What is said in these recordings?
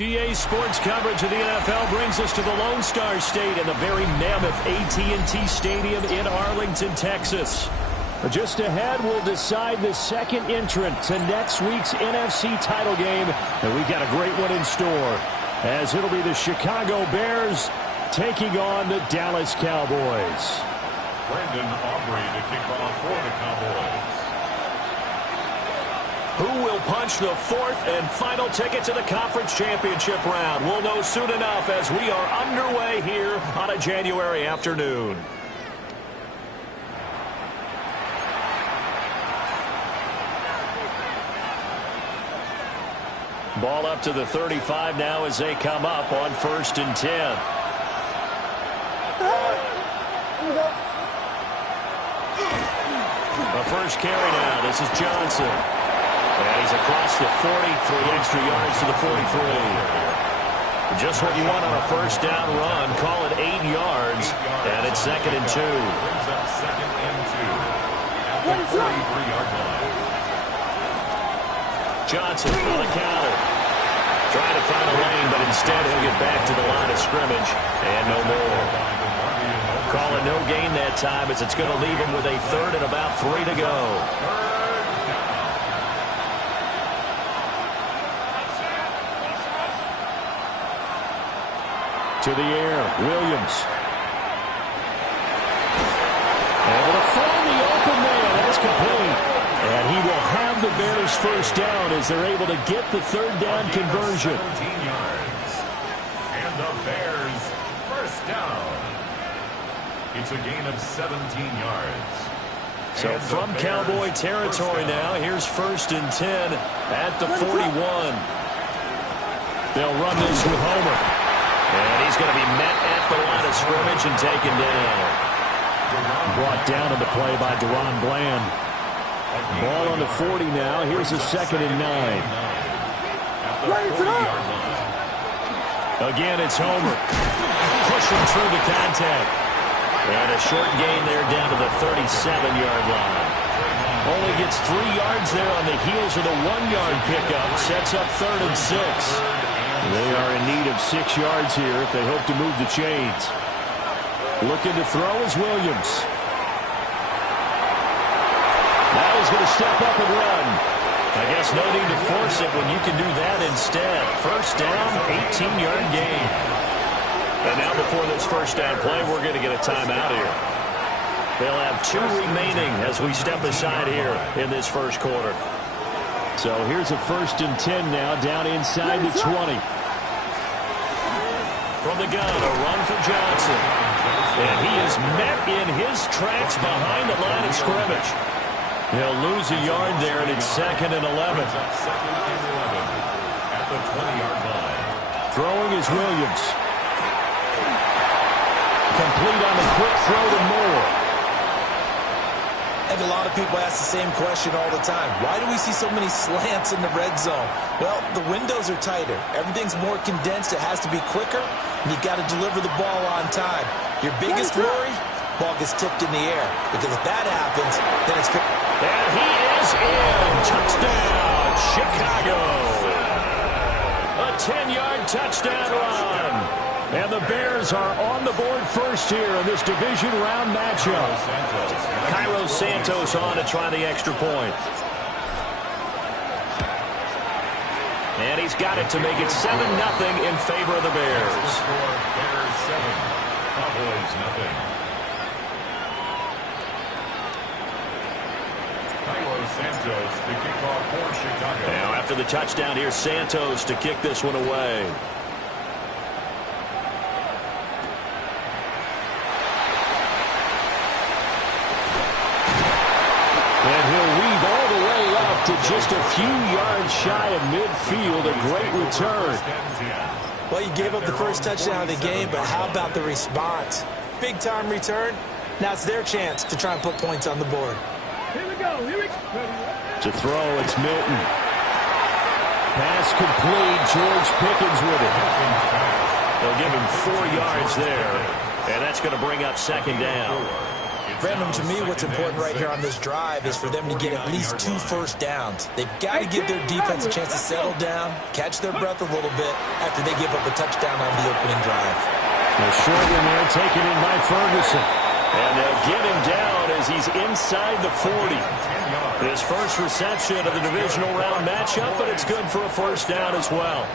EA Sports coverage of the NFL brings us to the Lone Star State in the very mammoth AT&T Stadium in Arlington, Texas. Just ahead, we'll decide the second entrant to next week's NFC title game, and we've got a great one in store, as it'll be the Chicago Bears taking on the Dallas Cowboys. Brandon Aubrey to kick off for the Cowboys. Who will punch the fourth and final ticket to the conference championship round? We'll know soon enough as we are underway here on a January afternoon. Ball up to the 35 now as they come up on 1st and 10. The first carry now. This is Johnson. And he's across the 40, 3 extra yards to the 43. Just what you want on a first down run. Call it 8 yards. And it's 2nd and 2. Brings up 2nd and 2 at the 43-yard line. Johnson on the counter. Trying to find a lane, but instead he'll get back to the line of scrimmage. And no more. Call it no gain that time as it's going to leave him with a 3rd and about 3 to go. To the air, Williams. Able to find the open man. That's complete. And he will have the Bears first down as they're able to get the 3rd down conversion. 17 yards. And the Bears first down. It's a gain of 17 yards. So from Cowboy territory now, here's 1st and 10 at the 41. They'll run this with Homer. And he's going to be met at the line of scrimmage and taken down. Brought down in the play by Deron Bland. Ball on the 40 now. Here's a 2nd and 9. Again, it's Homer. Pushing through the contact. And a short gain there down to the 37-yard line. Only gets 3 yards there on the heels of the 1-yard pickup. Sets up 3rd and 6. They are in need of 6 yards here if they hope to move the chains. Looking to throw is Williams. Now he's going to step up and run. I guess no need to force it when you can do that instead. First down, 18-yard gain. And now before this first down play, we're going to get a timeout here. They'll have 2 remaining as we step aside here in this first quarter. So here's a 1st and 10 now, down inside the 20. From the gun, a run for Johnson. And he is met in his tracks behind the line of scrimmage. He'll lose a yard there, and it's 2nd and 11. At the 20-yard line. Throwing is Williams. Complete on the quick throw to Moore. I think a lot of people ask the same question all the time. Why do we see so many slants in the red zone? Well, the windows are tighter. Everything's more condensed. It has to be quicker, and you've got to deliver the ball on time. Your biggest worry, ball gets tipped in the air. Because if that happens, then it's... And he is in. Touchdown, Chicago. A 10-yard touchdown run. And the Bears are on the board first here in this division round matchup. Cairo Santos on to try the extra point. And he's got it to make it 7-0 in favor of the Bears. Bears 7, Cowboys 0. Cairo Santos to kick off for Chicago. Now after the touchdown, here's Santos to kick this one away. And he'll weave all the way up to just a few yards shy of midfield. A great return. Well, you gave up the first touchdown of the game, but how about the response? Big-time return. Now it's their chance to try and put points on the board. Here we go. To throw, it's Milton. Pass complete. George Pickens with it. They'll give him 4 yards there. And that's going to bring up 2nd down. Brandon, to me, what's important right here on this drive is for them to get at least 2 first downs. They've got to give their defense a chance to settle down, catch their breath a little bit after they give up a touchdown on the opening drive. The short one there taken in by Ferguson. And they'll get him down as he's inside the 40. His first reception of the divisional round matchup, but it's good for a first down as well.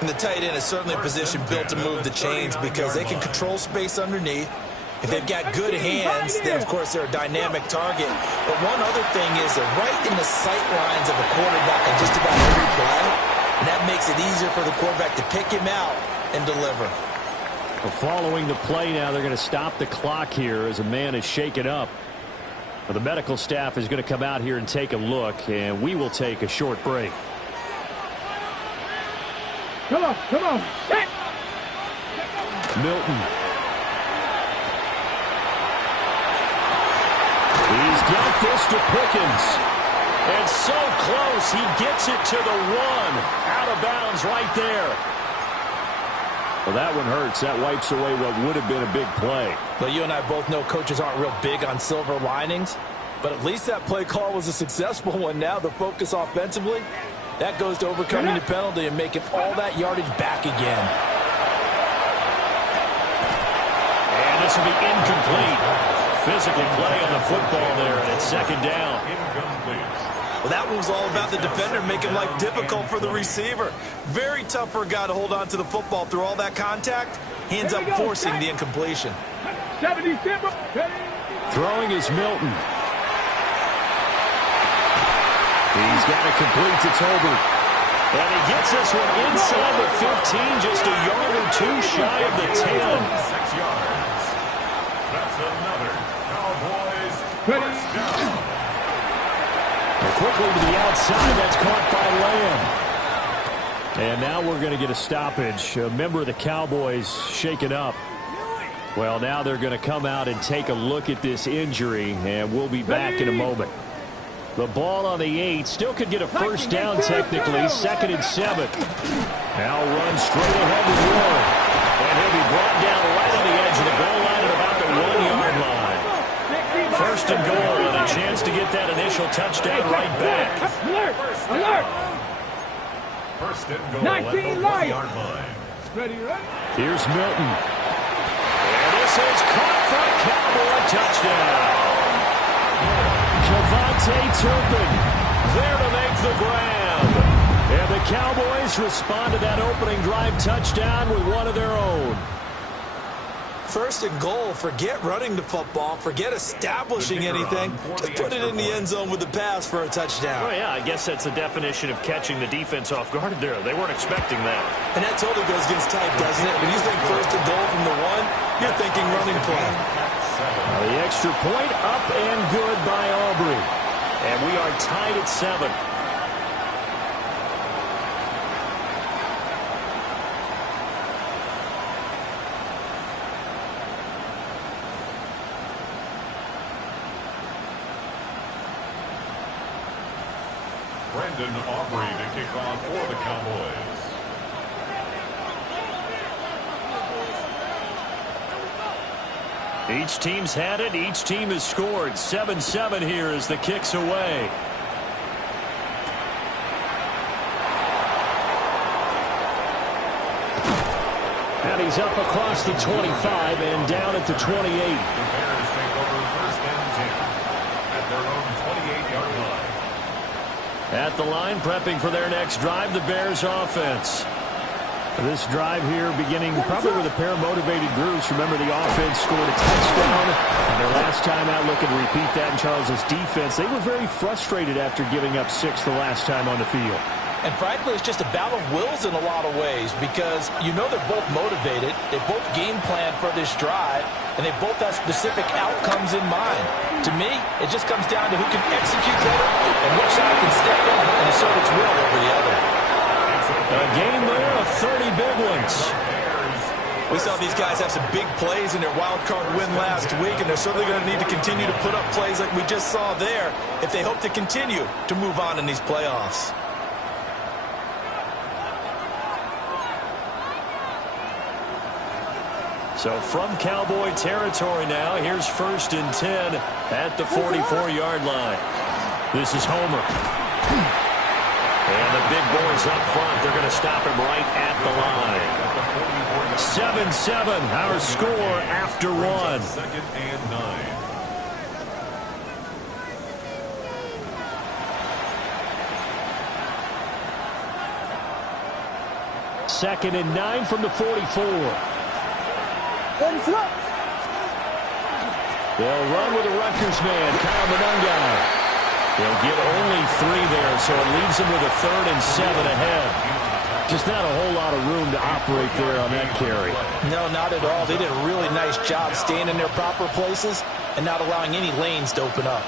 And the tight end is certainly a position built to move the chains because they can control space underneath. If they've got good hands, then, of course, they're a dynamic target. But one other thing is they're right in the sight lines of a quarterback on just about every play, and that makes it easier for the quarterback to pick him out and deliver. Well, following the play now, they're going to stop the clock here as a man is shaken up. Well, the medical staff is going to come out here and take a look, and we will take a short break. Come on. Milton. He's got this to Pickens. And so close, he gets it to the 1. Out of bounds right there. Well, that one hurts. That wipes away what would have been a big play. Well, you and I both know coaches aren't real big on silver linings, but at least that play call was a successful one. Now the focus offensively, that goes to overcoming the penalty and making all that yardage back again. And this will be incomplete. Physical play on the football there, and it's second down. Well, that one was all about the defender making life difficult for the receiver. Very tough for a guy to hold on to the football through all that contact. He ends up forcing the incompletion. Throwing is Milton. He's got it complete to Tolbert. And he gets this one inside the 15, just a yard or 2 shy of the 10. 6 yards. That's another Cowboys first down. Quickly to the outside, that's caught by Lamb. And now we're going to get a stoppage. A member of the Cowboys shaken up. Well, now they're going to come out and take a look at this injury, and we'll be back in a moment. The ball on the 8, still could get a first down technically, 2nd and 7. Now runs straight ahead to Warren. And he'll be brought down right on the edge of the goal line at about the 1-yard line. First and goal, and a chance to get that initial touchdown right back. Alert! First and goal at the 1-yard line. Here's Milton. And this is caught for a Cowboy touchdown. Javonte Turpin there to make the grab. And the Cowboys respond to that opening drive touchdown with one of their own. First and goal, forget running the football, forget establishing anything. Just put it in the end zone with the pass for a touchdown. Oh, yeah, I guess that's the definition of catching the defense off guard there. They weren't expecting that. And that totally goes against type, doesn't it? When you think first and goal from the 1, you're thinking running play. The extra point up and good by Aubrey. And we are tied at 7. Brendan Aubrey to kick off for the Cowboys. Each team's had it. Each team has scored. 7-7 here as the kick's away. And he's up across the 25 and down at the 28. The Bears take over first and 10 at their own 28-yard line. At the line, prepping for their next drive, the Bears offense. This drive here beginning probably with a pair of motivated groups. Remember, the offense scored a touchdown. And their last time out, looking to repeat that in Charles's defense. They were very frustrated after giving up 6 the last time on the field. And frankly, it's just a battle of wills in a lot of ways because you know they're both motivated. They both game plan for this drive, and they both have specific outcomes in mind. To me, it just comes down to who can execute better and which side can step in and assert its will over the other. A game there of 30 big ones. We saw these guys have some big plays in their wild card win last week, and they're certainly going to need to continue to put up plays like we just saw there if they hope to continue to move on in these playoffs. So from Cowboy territory now, here's 1st and 10 at the 44-yard line. This is Homer. And the big boys up front, they're going to stop him right at the line. 7-7, our score after 1. 2nd and 9. Second and 9 from the 44. They'll run with the Rutgers man, Kyle Monungai. They'll get only 3 there, so it leaves them with a 3rd and 7 ahead. Just not a whole lot of room to operate there on that carry. No, not at all. They did a really nice job staying in their proper places and not allowing any lanes to open up.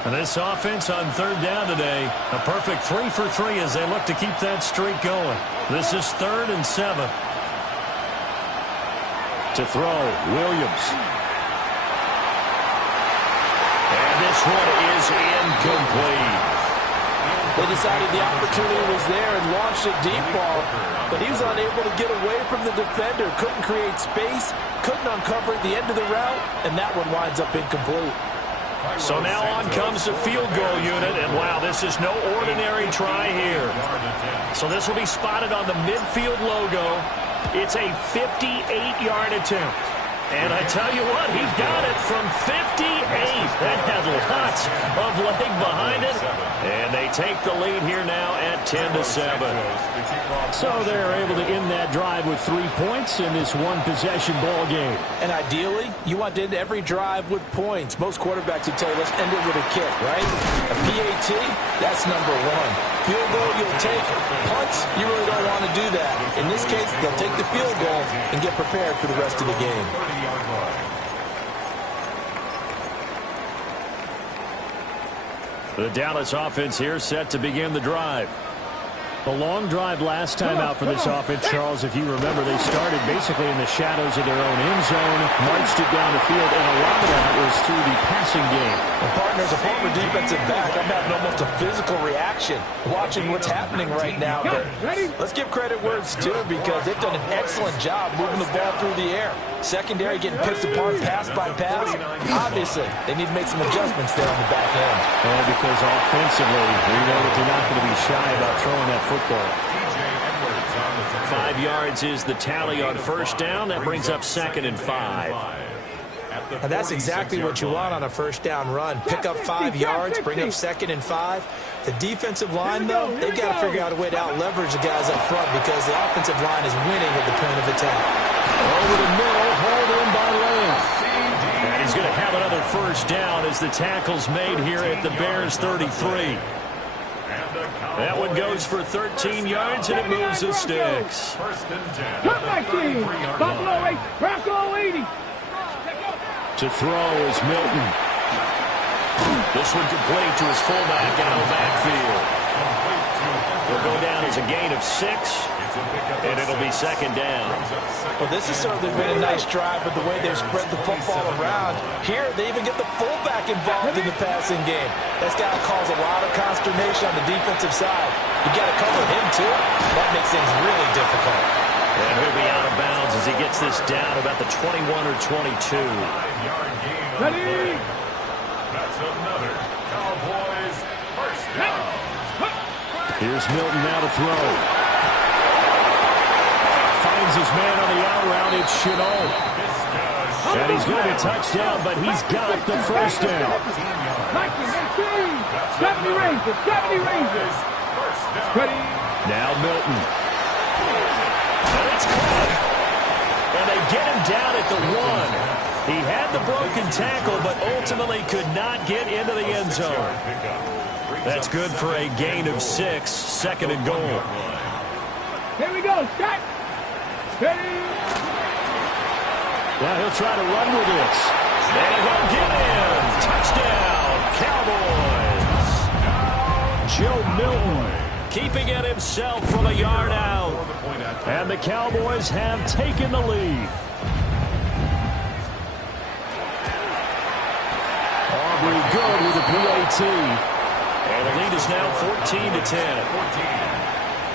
And this offense on 3rd down today, a perfect 3 for 3 as they look to keep that streak going. This is 3rd and 7. To throw, Williams. And this one is incomplete. They decided the opportunity was there and launched a deep ball, but he was unable to get away from the defender, couldn't create space, couldn't uncover the end of the route, and that one winds up incomplete. So now on comes the field goal unit, and wow, this is no ordinary try here. So this will be spotted on the midfield logo. It's a 58-yard attempt. And I tell you what, he's got it from 58. That had lots of leg behind it. And they take the lead here now at 10-7. So they're able to end that drive with 3 points in this one-possession ball game. And ideally, you want to end every drive with points. Most quarterbacks would tell you, let's end it with a kick, right? A PAT, that's number 1. Field goal, you'll take. Punts, you really don't want to do that. In this case, they'll take the field goal and get prepared for the rest of the game. The Dallas offense here set to begin the drive. A long drive last time out for this offense, Charles. If you remember, they started basically in the shadows of their own end zone, marched it down the field, and a lot of that was through the passing game. And partners, a former defensive back, I'm having almost a physical reaction watching what's happening right now. But let's give credit where it's due because they've done an excellent job moving the ball through the air. Secondary getting picked apart pass by pass. Obviously, they need to make some adjustments there on the back end. And because offensively, we know that they're not going to be shy about throwing that football. 5 yards is the tally on 1st down. That brings up 2nd and 5. And that's exactly what you want on a 1st down run. Pick up 5 yards, bring up 2nd and 5. The defensive line, though, they've got to figure out a way to out-leverage the guys up front because the offensive line is winning at the point of attack. Over the middle, hauled in by Lamb. And he's going to have another 1st down as the tackle's made here at the Bears' 33. That one goes for 13 yards, and it moves the sticks. Cut my team. Buffalo 8, Bracco 80. To throw is Milton. This one complete to his fullback out of the backfield. Will go down as a gain of 6, and it'll be 2nd down. Well, this has certainly been a nice drive with the way they've spread the football around. Here, they even get the fullback involved in the passing game. That's got to cause a lot of consternation on the defensive side. You got to cover him, too. That makes things really difficult. And he'll be out of bounds as he gets this down about the 21 or 22. Ready? That's another Cowboys 1st down. Here's Milton now to throw. Finds his man on the out route. It's Chenot. And he's going to touchdown, but he's got the 1st down. 70 Rangers, 70 Rangers. Ready? Now Milton. And it's caught. And they get him down at the 1. He had the broken tackle, but ultimately could not get into the end zone. That's good for a gain of 6, 2nd and goal. Here we go, start. Ready? Now he'll try to run with this. And he'll get in. Touchdown, Cowboys. Joe Milton keeping it himself from a yard out. And the Cowboys have taken the lead. Aubrey good with a PAT. And the lead is now 14-10.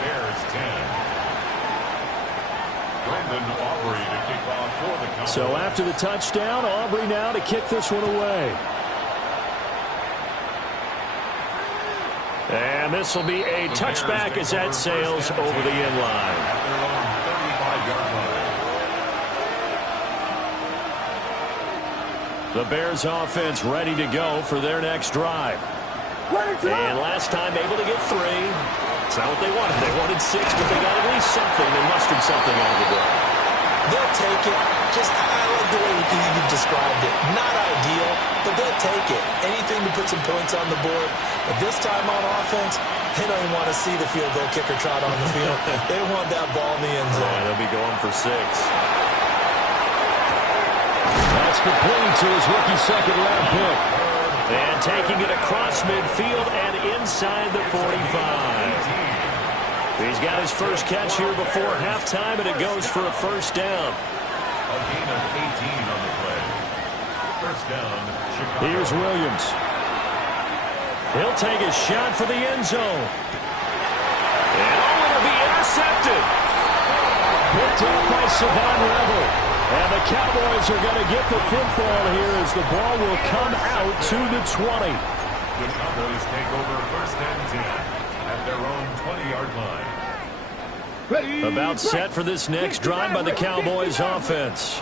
Bears So after the touchdown, Aubrey now to kick this one away. And this will be a touchback as that sails over the end line. The Bears offense ready to go for their next drive. And last time able to get 3. It's not what they wanted. They wanted 6, but they got at least something. They mustered something out of the drive. They'll take it. Just, I love the way you described it. Not ideal, but they'll take it. Anything to put some points on the board. But this time on offense, they don't even want to see the field goal kicker trot on the field. They want that ball in the end zone. Yeah, they'll be going for 6. That's complete to his rookie second-round pick. And taking it across midfield and inside the 45. He's got his first catch here before halftime, and it goes for a first down. A gain of 18 on the play. First down, Chicago. Here's Williams. He'll take a shot for the end zone. And it'll be intercepted. Picked up by Savon Revel. And the Cowboys are going to get the football here as the ball will come out to the 20. The Cowboys take over first and 10 at their own 20-yard line. About set for this next drive by the Cowboys offense.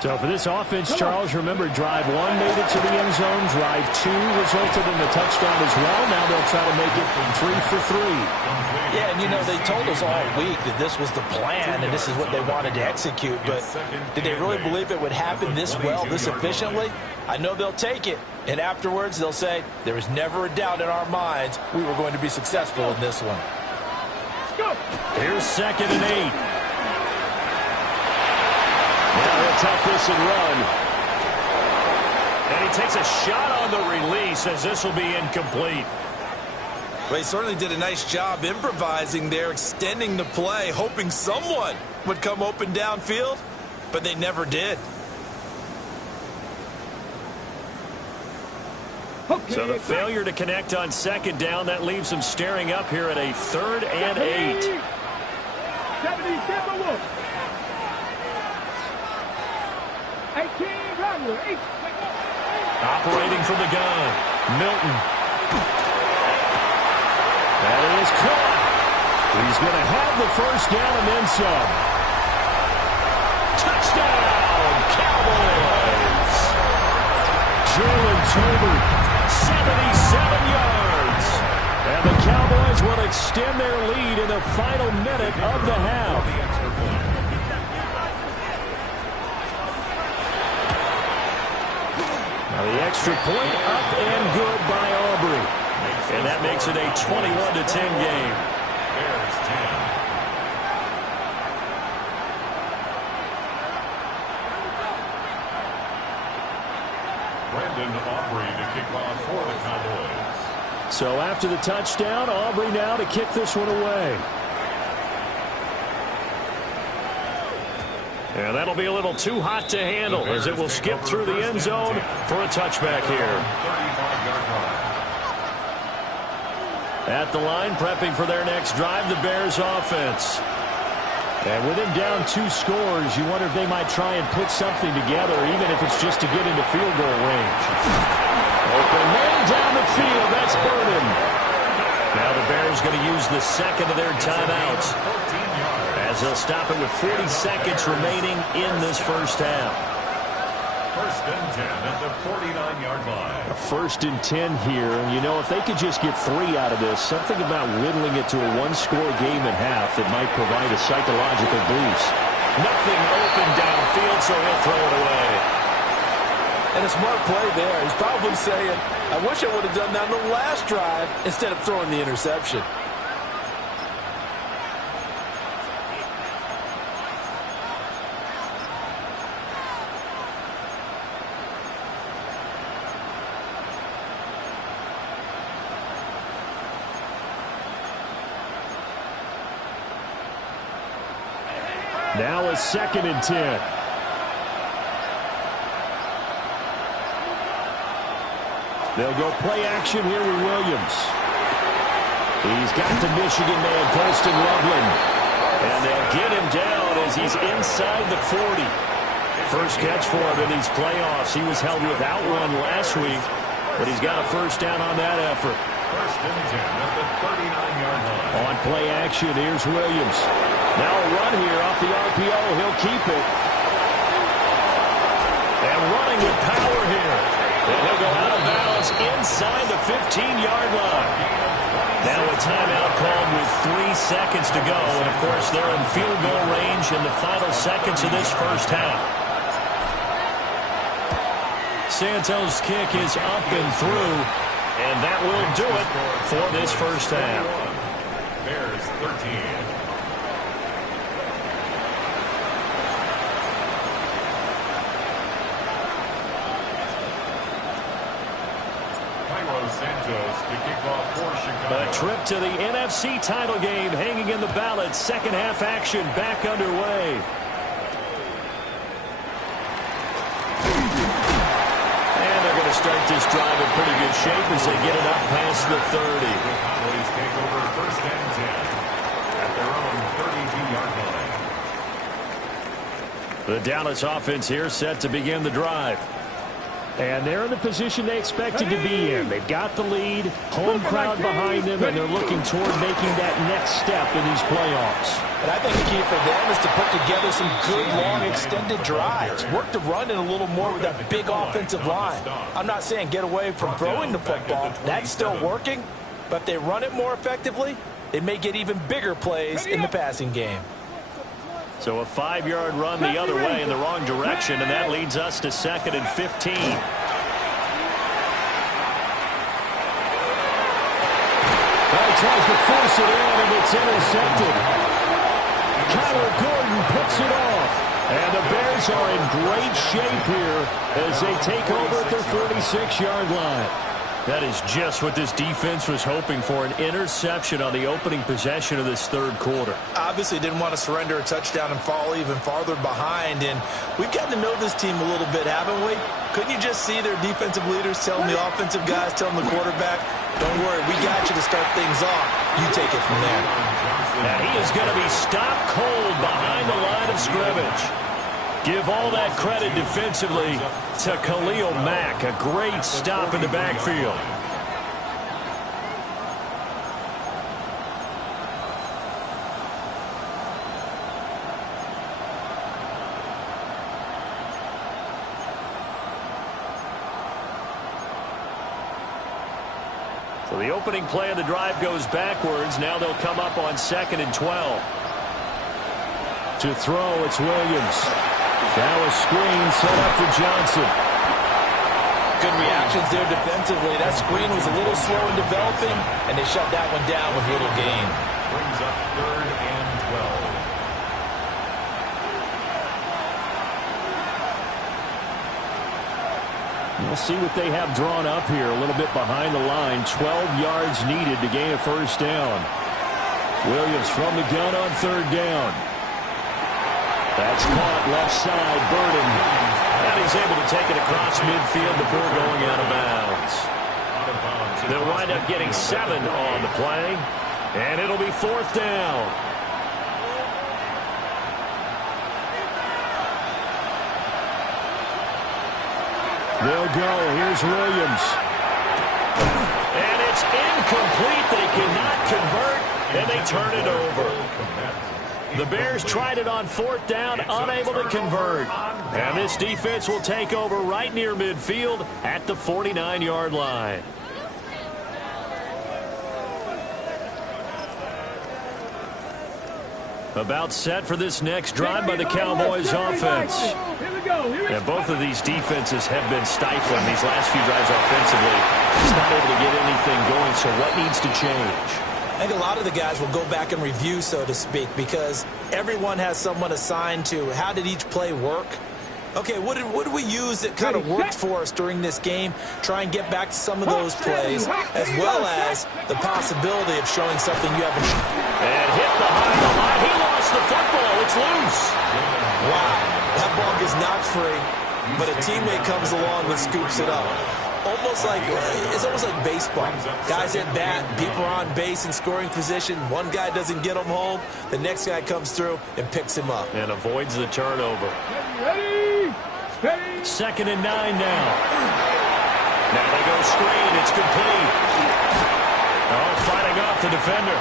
So for this offense, Charles, remember, drive 1 made it to the end zone. Drive 2 resulted in a touchdown as well. Now they'll try to make it 3 for 3. Yeah, and you know, they told us all week that this was the plan and this is what they wanted to execute. But did they really believe it would happen this well, this efficiently? I know they'll take it. And afterwards, they'll say, there was never a doubt in our minds we were going to be successful in this one. Here's 2nd and 8. Now he'll tuck this and run. And he takes a shot on the release as this will be incomplete. Well, he certainly did a nice job improvising there, extending the play, hoping someone would come open downfield, but they never did. So the failure to connect on 2nd down, that leaves them staring up here at a 3rd and 8. Operating from the gun, Milton. That is caught. He's going to have the first down and then some. Touchdown, Cowboys. Jalen Tolbert, 77 yards. And the Cowboys will extend their lead in the final minute of the half. Now the extra point up and good by Aubrey. And that makes it a 21-10 game. Bears 10. Brandon Aubrey to kick off for the Cowboys. So after the touchdown, Aubrey now to kick this one away. And that'll be a little too hot to handle as it will skip through the end zone for a touchback here. At the line, prepping for their next drive, the Bears offense. And with him down 2 scores, you wonder if they might try and put something together, even if it's just to get into field goal range. Open man down the field. That's Burden. Now the Bears going to use the second of their timeouts, as they'll stop it with 40 seconds remaining in this first half. First and 10 at the 49-yard line. A 1st and 10 here. And, you know, if they could just get 3 out of this, something about whittling it to a 1-score game at half that might provide a psychological boost. Nothing open downfield, so he'll throw it away. And a smart play there. He's probably saying, I wish I would have done that on the last drive instead of throwing the interception. Now a 2nd and 10. They'll go play action here with Williams. He's got the Michigan man, Colston Loveland. And they'll get him down as he's inside the 40. First catch for him in these playoffs. He was held without one last week, but he's got a first down on that effort. First and 10 at the 39-yard line. On play action, here's Williams. Now a run here off the RPO. He'll keep it. And running with power here. And he'll go out of bounds inside the 15-yard line. Now a timeout called with 3 seconds to go. And, of course, they're in field goal range in the final seconds of this first half. Santos' kick is up and through. And that will do it for this first half. Bears 13. Santos to kick off for Chicago. A trip to the NFC title game hanging in the balance. Second half action back underway. And they're going to start this drive in pretty good shape as they get it up past the 30. The Cowboys take over first and 10 at their own 32-yard line. The Dallas offense here set to begin the drive. And they're in the position they expected to be in. They've got the lead, home crowd behind them, and they're looking toward making that next step in these playoffs. And I think the key for them is to put together some good, long, extended drives. Work the run in a little more with that big offensive line. I'm not saying get away from throwing the football. That's still working. But if they run it more effectively, they may get even bigger plays in the passing game. So a 5-yard run the other way in the wrong direction, and that leads us to 2nd and 15. Well, he tries to force it in, and it's intercepted. Kyler Gordon picks it off. And the Bears are in great shape here as they take over at their 46-yard line. That is just what this defense was hoping for, an interception on the opening possession of this third quarter. Obviously didn't want to surrender a touchdown and fall even farther behind, and we've gotten to know this team a little bit, haven't we? Couldn't you just see their defensive leaders telling the offensive guys, telling the quarterback, don't worry, we got you to start things off. You take it from there. And he is going to be stopped cold behind the line of scrimmage. Give all that credit defensively to Khalil Mack. A great stop in the backfield. So the opening play of the drive goes backwards. Now they'll come up on 2nd and 12. To throw, it's Williams. Now a screen set up for Johnson. Good reactions there defensively. That screen was a little slow in developing, and they shut that one down with little gain. Brings up 3rd and 12. We'll see what they have drawn up here. A little bit behind the line. 12 yards needed to gain a first down. Williams from the gun on 3rd down. That's caught left side, Burden. And he's able to take it across midfield before going out of bounds. They'll wind up getting 7 on the play. And it'll be 4th down. They'll go. Here's Williams. And it's incomplete. They cannot convert, and they turn it over. The Bears tried it on 4th down, unable to convert. And this defense will take over right near midfield at the 49-yard line. About set for this next drive by the Cowboys offense. And both of these defenses have been stifling these last few drives offensively. Just not able to get anything going, so what needs to change? I think a lot of the guys will go back and review, so to speak, because everyone has someone assigned to how did each play work. Okay, what did we use that kind of worked for us during this game? Try and get back to some of those plays, as well as the possibility of showing something you haven't. And hit behind the line. He lost the football. It's loose. Wow, that ball gets knocked free, but a teammate comes along and scoops it up. It's almost like baseball. Guys at bat, people are on base in scoring position. One guy doesn't get him home. The next guy comes through and picks him up. And avoids the turnover. Ready, steady. 2nd and 9 now. Now they go screen. It's complete. Oh, fighting off the defender.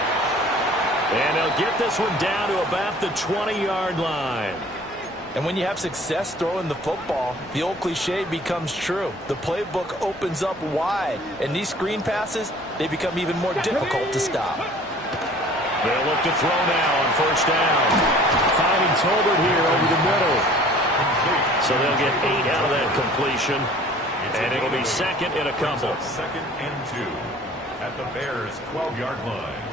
And they'll get this one down to about the 20-yard line. And when you have success throwing the football, the old cliche becomes true. The playbook opens up wide, and these screen passes, they become even more difficult to stop. They'll look to throw now on 1st down. Finding Tolbert here over the middle. So they'll get 8 out of that completion. And it'll be 2nd and a couple. 2nd and 2 at the Bears' 12-yard line.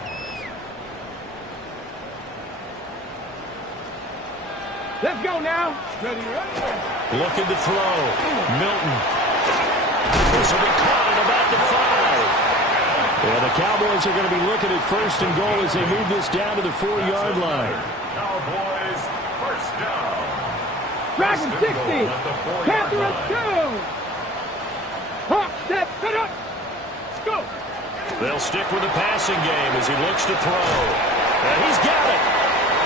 Let's go now. Ready, ready. Looking to throw. Milton. This will be caught at about the 5. Yeah, the Cowboys are going to be looking at 1st and goal as they move this down to the 4-yard line. Cowboys, 1st down. Dragon 60. Panther at 2. Hop, step, set up. Let's go. They'll stick with the passing game as he looks to throw. And he's got it.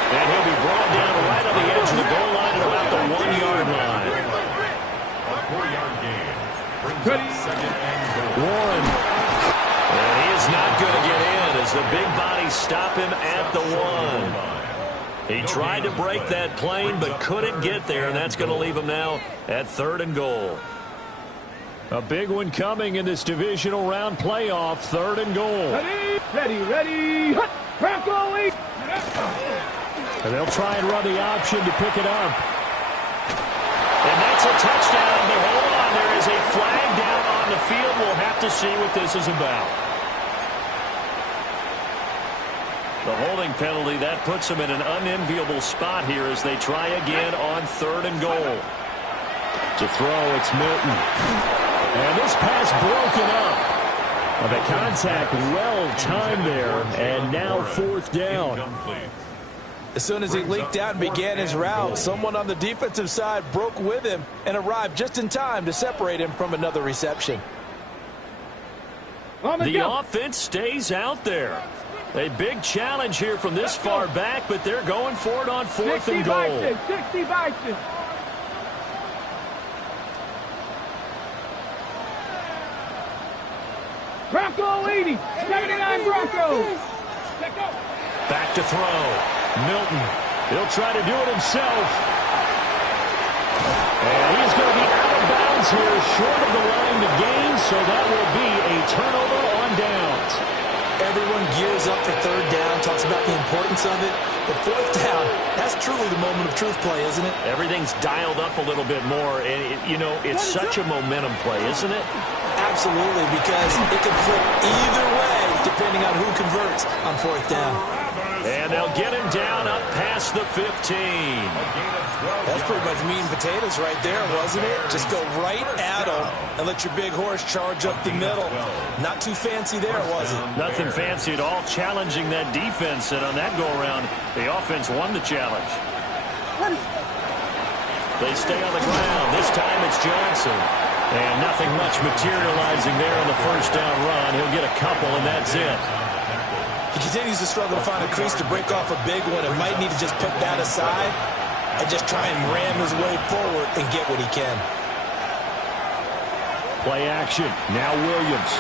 And he'll be brought down right on the edge of the goal line at about the 1-yard line. A 4-yard gain brings up 2nd and goal. Warren. And he is not going to get in as the big bodies stop him at the 1. He tried to break that plane but couldn't get there, and that's going to leave him now at 3rd and goal. A big one coming in this divisional round playoff, 3rd and goal. Ready, ready, ready. Crack all 8. And they'll try and run the option to pick it up. And that's a touchdown. But hold on, there is a flag down on the field. We'll have to see what this is about. The holding penalty, that puts them in an unenviable spot here as they try again on 3rd and goal. To throw, it's Milton. And this pass broken up. The contact well timed there, and now 4th down. As soon as he leaked out and began his route, someone on the defensive side broke with him and arrived just in time to separate him from another reception. The offense stays out there. A big challenge here from this far back, but they're going for it on 4th and goal. 60 Bison. Bronco 80. 79 Broncos. Back to throw. Milton. He'll try to do it himself. And he's going to be out of bounds here, short of the line to gain, so that will be a turnover on downs. Everyone gears up for 3rd down, talks about the importance of it. But 4th down, that's truly the moment of truth play, isn't it? Everything's dialed up a little bit more. And, it's such a momentum play, isn't it? Absolutely, because it can flip either way depending on who converts on 4th down. And they'll get him down up past the 15. That's pretty much meat and potatoes right there, wasn't it? Just go right at him and let your big horse charge up the middle. Not too fancy there, was it? Nothing fancy at all, challenging that defense. And on that go-around, the offense won the challenge. They stay on the ground. This time it's Johnson. And nothing much materializing there on the 1st down run. He'll get a couple, and that's it. He continues to struggle to find a crease to break off a big one and might need to just put that aside and just try and ram his way forward and get what he can. Play action. Now Williams.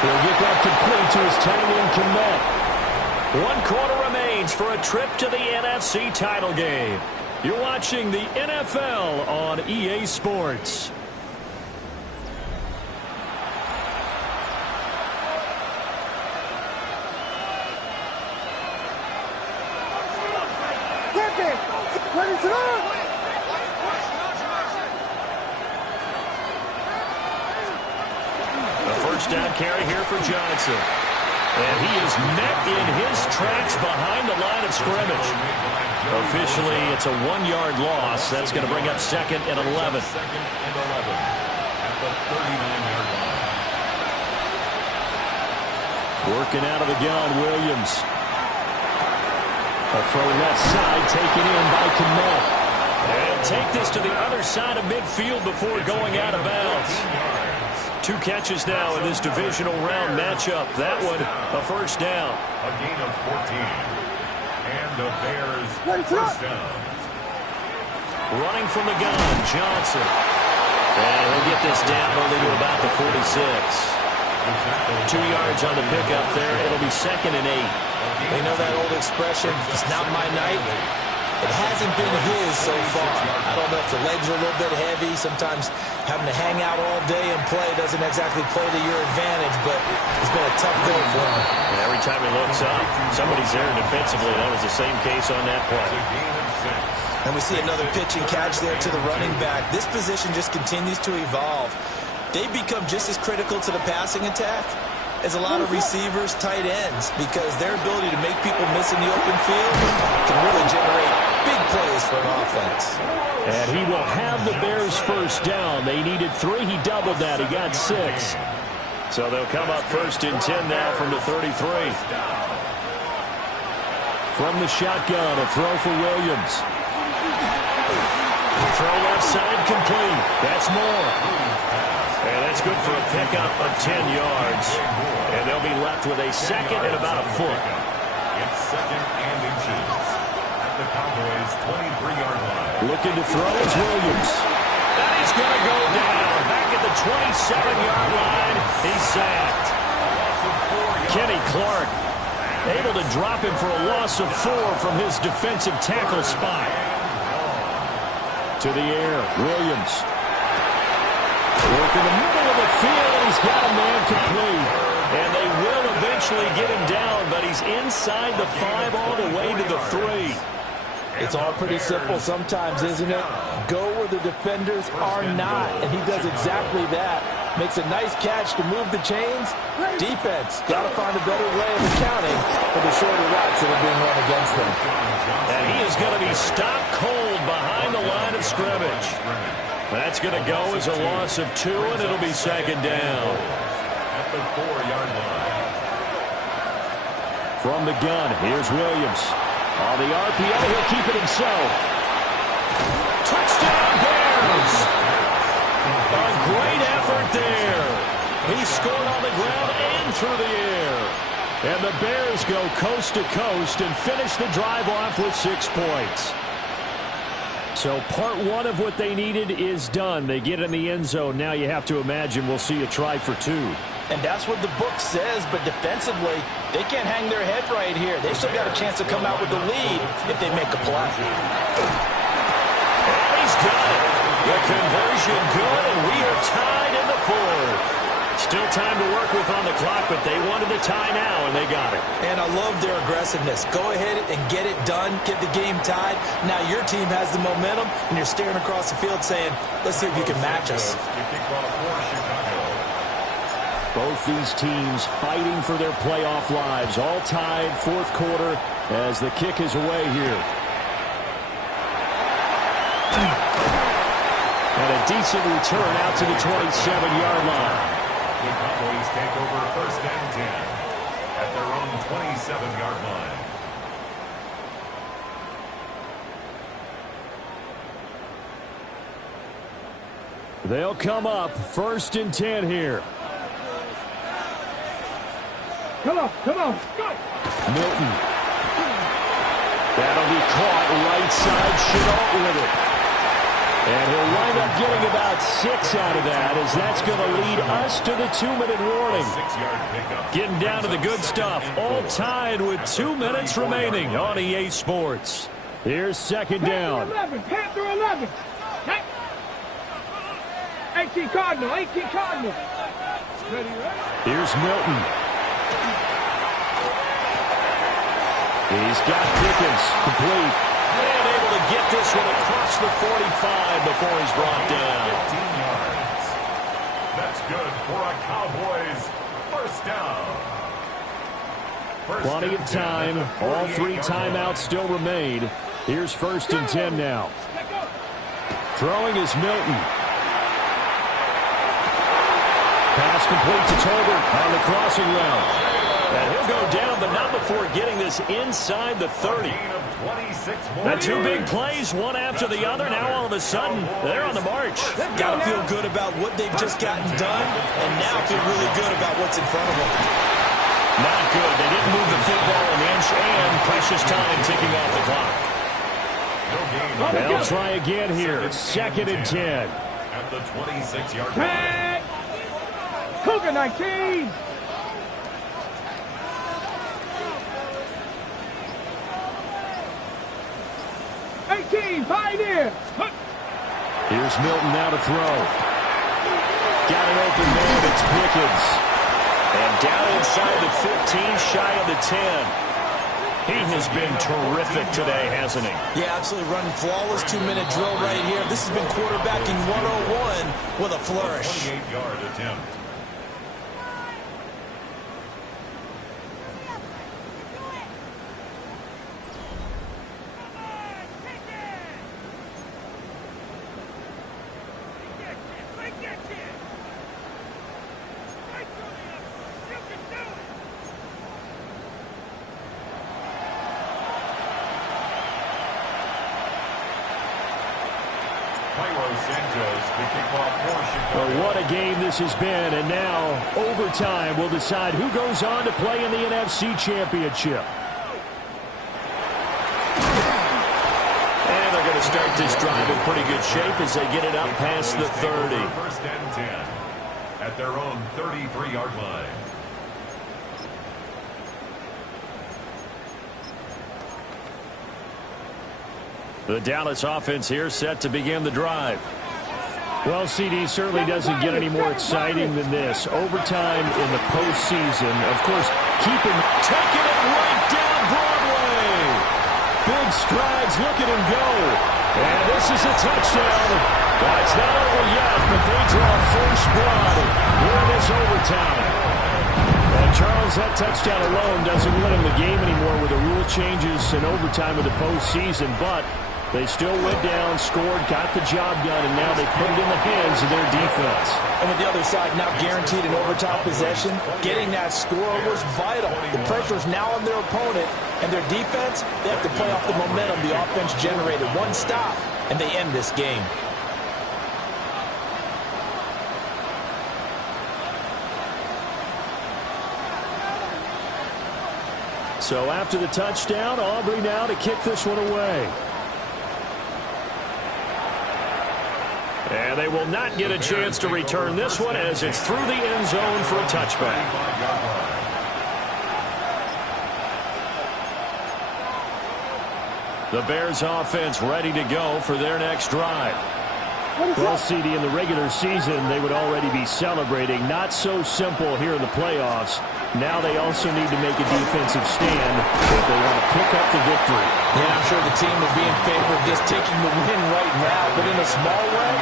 He'll get that complete to his tight end Kmet. 1 quarter remains for a trip to the NFC title game. You're watching the NFL on EA Sports. A 1st down carry here for Johnson. And he is met in his tracks behind the line of scrimmage. Officially, it's a 1-yard loss. That's going to bring up 2nd and 11. 2nd and 11 at the 39-yard line. Working out of the gun, Williams. A throw left side taken in by Kmet. And take this to the other side of midfield before going out of bounds. 2 catches now in this divisional round matchup. That one, a first down. A gain of 14. And the Bears first down. Running from the gun, Johnson. And he'll get this down only to about the 46. 2 yards on the pickup there. It'll be 2nd and 8. They know that old expression, it's not my night. It hasn't been his so far. I don't know if the legs are a little bit heavy. Sometimes having to hang out all day and play doesn't exactly play to your advantage, but it's been a tough go for him. And every time he looks up, somebody's there defensively. That was the same case on that play. And we see another pitch and catch there to the running back. This position just continues to evolve. They become just as critical to the passing attack as a lot of receivers, tight ends, because their ability to make people miss in the open field can really generate big plays for an offense. And he will have the Bears first down. They needed 3. He doubled that. He got 6. So they'll come up 1st and 10 now from the 33. From the shotgun, a throw for Williams. Throw left side complete. That's more. And that's good for a pickup of 10 yards. And they'll be left with a 2nd and about a foot. It's 2nd and inches at the Cowboys' 23-yard line. Looking to throw is Williams. And he's going to go down. Back at the 27-yard line. He's sacked. Kenny Clark able to drop him for a loss of 4 from his defensive tackle spot. To the air, Williams. Work in the middle of the field, and he's got a man complete. And they will eventually get him down, but he's inside the 5 all the way to the 3. It's all pretty simple sometimes, isn't it? Go where the defenders are not, and he does exactly that. Makes a nice catch to move the chains. Defense, got to find a better way of accounting for the shorter routes that are being run against them. And he is going to be stopped cold behind the line of scrimmage. That's going to go as a loss of 2, and it'll be 2nd down. At the 4-yard line. From the gun, here's Williams. On the RPO, he'll keep it himself. Touchdown, Bears! A great effort there. He scored on the ground and through the air. And the Bears go coast to coast and finish the drive off with 6 points. So part 1 of what they needed is done. They get in the end zone. Now you have to imagine we'll see a try for 2. And that's what the book says, but defensively, they can't hang their head right here. They've still got a chance to come out with the lead if they make a play. And he's got it. The conversion good, and we are tied in the 4th. Still time to work with on the clock, but they wanted the tie now, and they got it. And I love their aggressiveness. Go ahead and get it done, get the game tied. Now your team has the momentum, and you're staring across the field saying, let's see if you can match us. Both these teams fighting for their playoff lives. All tied, 4th quarter, as the kick is away here. And a decent return out to the 27-yard line. The Cowboys take over 1st and 10 at their own 27-yard line. They'll come up 1st and 10 here. Come on, go! Milton. That'll be caught right side. Chenault with it. And he'll wind up getting about 6 out of that, as that's going to lead us to the 2-minute warning. 6-yard pickup. Getting down to the good stuff. All tied with 2 minutes remaining on EA Sports. Here's 2nd down. Panther 11. 18 Cardinal. Ready? Here's Milton. He's got Pickens complete. And able to get this one across the 45 before he's brought down. 15 yards. That's good for a Cowboys first down. Plenty of time. All 3 timeouts still remain. Here's 1st and 10 now. Throwing is Milton. Pass complete to Tolbert on the crossing route. And he'll go down, but not before getting this inside the 30. Now, two big plays, one after the other. Now, all of a sudden, they're on the march. They've got to feel good about what they've just gotten done, and now feel really good about what's in front of them. Not good. They didn't move the football an inch, and precious time ticking off the clock. They'll try again here. 2nd and 10. At the 26-yard line. Cougar 19. Pioneer. Here's Milton now to throw. Got an open man. It's Pickens. And down inside the 15, shy of the 10. He has been terrific today, hasn't he? Yeah, absolutely running flawless 2-minute drill right here. This has been quarterbacking 101 with a flourish. 28-yard attempt. Well, what a game this has been, and now overtime will decide who goes on to play in the NFC Championship. And they're going to start this drive in pretty good shape as they get it up past the 30. 1st and 10 at their own 33-yard line. The Dallas offense here set to begin the drive. Well, CD certainly doesn't get any more exciting than this. Overtime in the postseason, of course, taking it right down Broadway. Big strides, look at him go. And this is a touchdown. That's not over yet, but they draw first blood here in this overtime. And Charles, that touchdown alone doesn't win him the game anymore with the rule changes in overtime of the postseason, but they still went down, scored, got the job done, and now they put it in the hands of their defense. And with the other side now guaranteed an overtime possession, getting that score was vital. The pressure is now on their opponent, and their defense, they have to play off the momentum the offense generated. One stop, and they end this game. So after the touchdown, Aubrey now to kick this one away. And they will not get a chance to return this one as it's through the end zone for a touchback. The Bears offense ready to go for their next drive. Well, CD, in the regular season, they would already be celebrating. Not so simple here in the playoffs. Now they also need to make a defensive stand if they want to pick up the victory. Yeah, I'm sure the team would be in favor of just taking the win right now, but in a small way,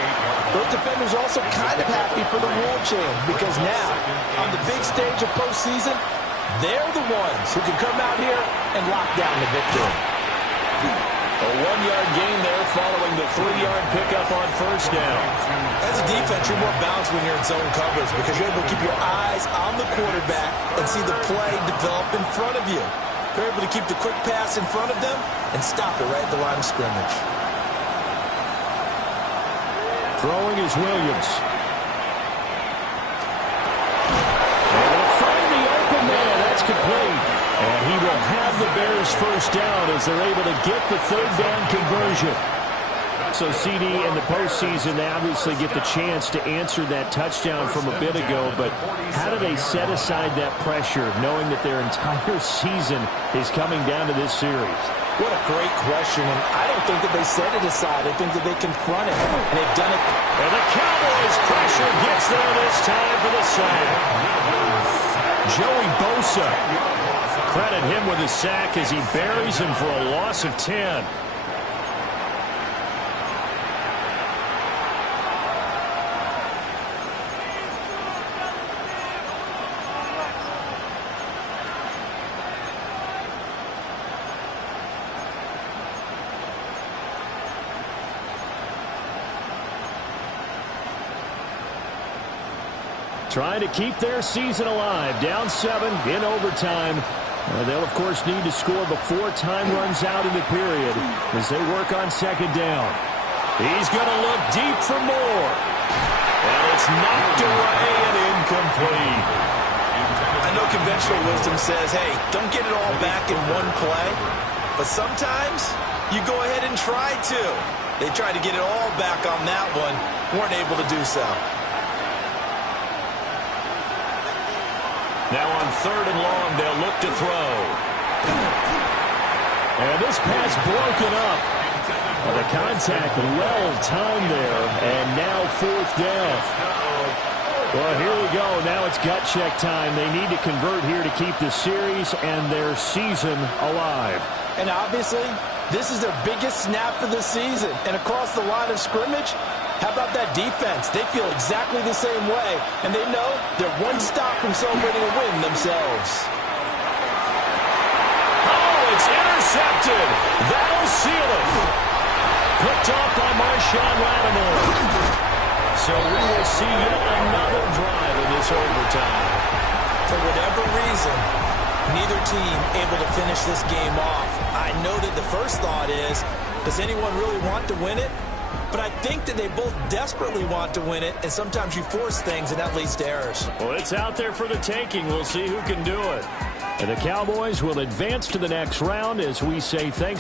those defenders are also kind of happy for the rule change because now, on the big stage of postseason, they're the ones who can come out here and lock down the victory. A 1-yard gain there following the 3-yard pickup on first down. As a defense, you're more balanced when you're in zone coverage because you're able to keep your eyes on the quarterback and see the play develop in front of you. You're able to keep the quick pass in front of them and stop it right at the line of scrimmage. Throwing is Williams. And they'll find the open man. That's complete. And he will have the Bears first down as they're able to get the third down conversion. So CD in the postseason, they obviously get the chance to answer that touchdown from a bit ago, but how do they set aside that pressure knowing that their entire season is coming down to this series? What a great question, and I don't think that they set it aside. I think that they confront it, and they've done it. And the Cowboys pressure gets there this time for the sack. Joey Bosa. Credit him with his sack as he buries him for a loss of 10. trying to keep their season alive. Down 7 in overtime. They'll, of course, need to score before time runs out in the period as they work on second down. He's going to look deep for more. And it's knocked away and incomplete. I know conventional wisdom says, hey, don't get it all back in one play. But sometimes you go ahead and try to. They tried to get it all back on that one. Weren't able to do so. Now on 3rd and long, they'll look to throw. And this pass broken up. The contact well timed there. And now 4th down. Well, here we go. Now it's gut check time. They need to convert here to keep the series and their season alive. And obviously, this is their biggest snap of the season. And across the line of scrimmage, how about that defense? They feel exactly the same way. And they know they're one stop from celebrating a win themselves. Oh, it's intercepted. That'll seal it. Picked off by Marshawn Lattimore. So we will see yet another drive in this overtime. For whatever reason, neither team able to finish this game off. I know that the first thought is, does anyone really want to win it? But I think that they both desperately want to win it, and sometimes you force things, and that leads to errors. Well, it's out there for the taking. We'll see who can do it. And the Cowboys will advance to the next round as we say thanks